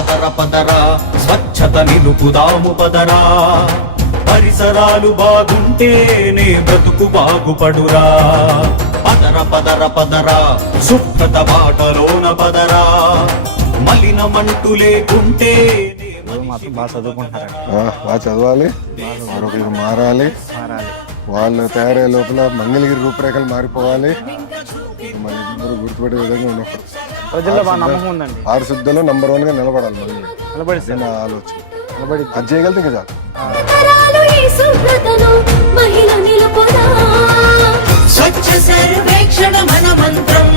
పదర పదర స్వచ్ఛత నిలుపుదాము పదరా, పరిసరాలు బాగుంటేనే బ్రతుకు బాగుపడురా. పదర పదర పదర శుభ్రత బాటలోన పదరా, మలినమంటూ లేకుంటే మాత్రం బాగా చదువుకుంటున్నారండి. బాగా చదవాలి, మరొకరు మారాలి. వాళ్ళు తయారయ్యే లోపల మంగళగిరి రూపురేఖలు మారిపోవాలి. మన ఇద్దరు గుర్తుపెట్టే విధంగా ఉన్నప్పుడు ప్రజల్లో బాగా నమ్మకం ఉందండి. 6 శుద్ధలో నంబర్ 1 గా నిలబడాలి. మంగళగిరి నిలబడి నా ఆలోచన అది చేయగలితే ఇంకా చాలు. స్వచ్ఛ సర్వేక్షణ మన మంత్రం.